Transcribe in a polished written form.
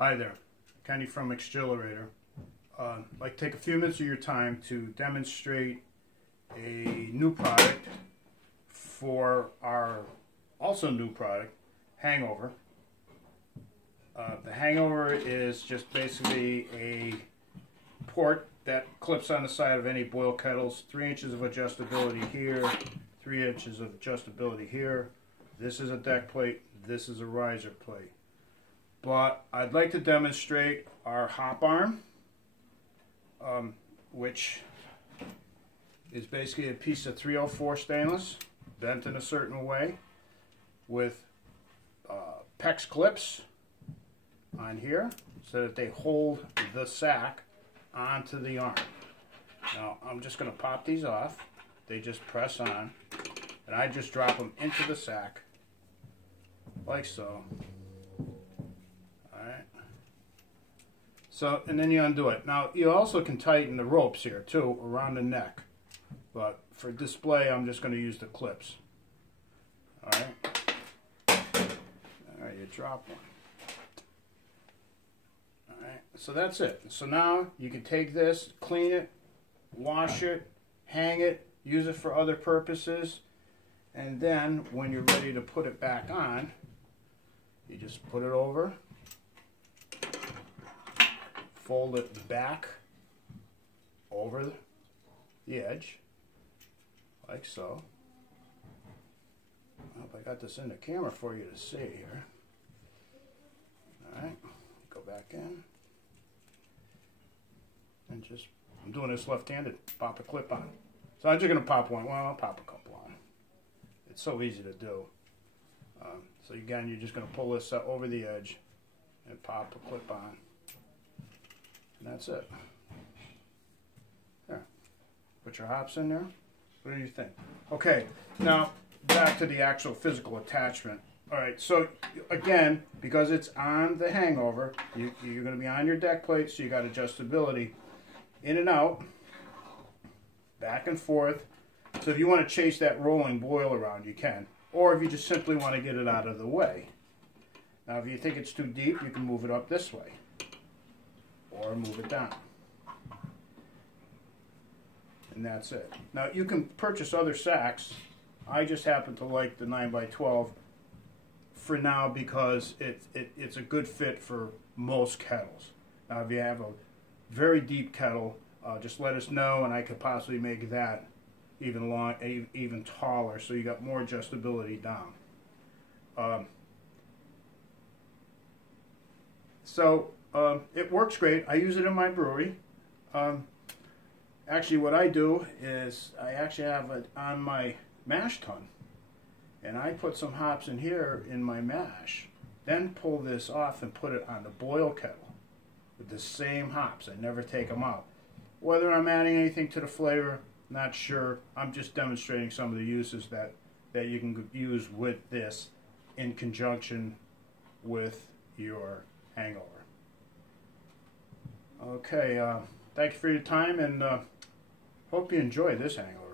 Hi there, Kenny from Exhilarator. Like take a few minutes of your time to demonstrate a new product for our also new product, HangOver. The HangOver is just basically a port that clips on the side of any boil kettles. 3 inches of adjustability here, 3 inches of adjustability here. This is a deck plate, this is a riser plate. But I'd like to demonstrate our hop arm, which is basically a piece of 304 stainless, bent in a certain way, with PEX clips on here so that they hold the sack onto the arm. Now I'm just going to pop these off. They just press on, and I just drop them into the sack like so. Alright. So, and then you undo it. Now you also can tighten the ropes here too around the neck, but for display I'm just going to use the clips. Alright. Alright, you drop one. Alright, so that's it. So now you can take this, clean it, wash it, hang it, use it for other purposes, and then when you're ready to put it back on, you just put it over, fold it back over the edge, like so. I hope I got this in the camera for you to see here. Alright, go back in, and just, I'm doing this left-handed, pop a clip on. So I'm just going to pop one, well I'll pop a couple on. It's so easy to do. So again, you're just going to pull this over the edge and pop a clip on. And that's it. There. Put your hops in there. What do you think? Okay, now back to the actual physical attachment. Alright, so again, because it's on the HangOver, you're going to be on your deck plate, so you got adjustability in and out, back and forth. So if you want to chase that rolling boil around, you can. Or if you just simply want to get it out of the way. Now if you think it's too deep, you can move it up this way. Or move it down. And that's it. Now you can purchase other sacks. I just happen to like the 9x12 for now because it's a good fit for most kettles. Now if you have a very deep kettle, just let us know and I could possibly make that even taller, so you got more adjustability down. It works great. I use it in my brewery. Actually, what I do is I actually have it on my mash tun, and I put some hops in here in my mash, then pull this off and put it on the boil kettle with the same hops. I never take them out. Whether I'm adding anything to the flavor, not sure. I'm just demonstrating some of the uses that you can use with this in conjunction with your HangOver. Okay, thank you for your time, and hope you enjoy this HangOver.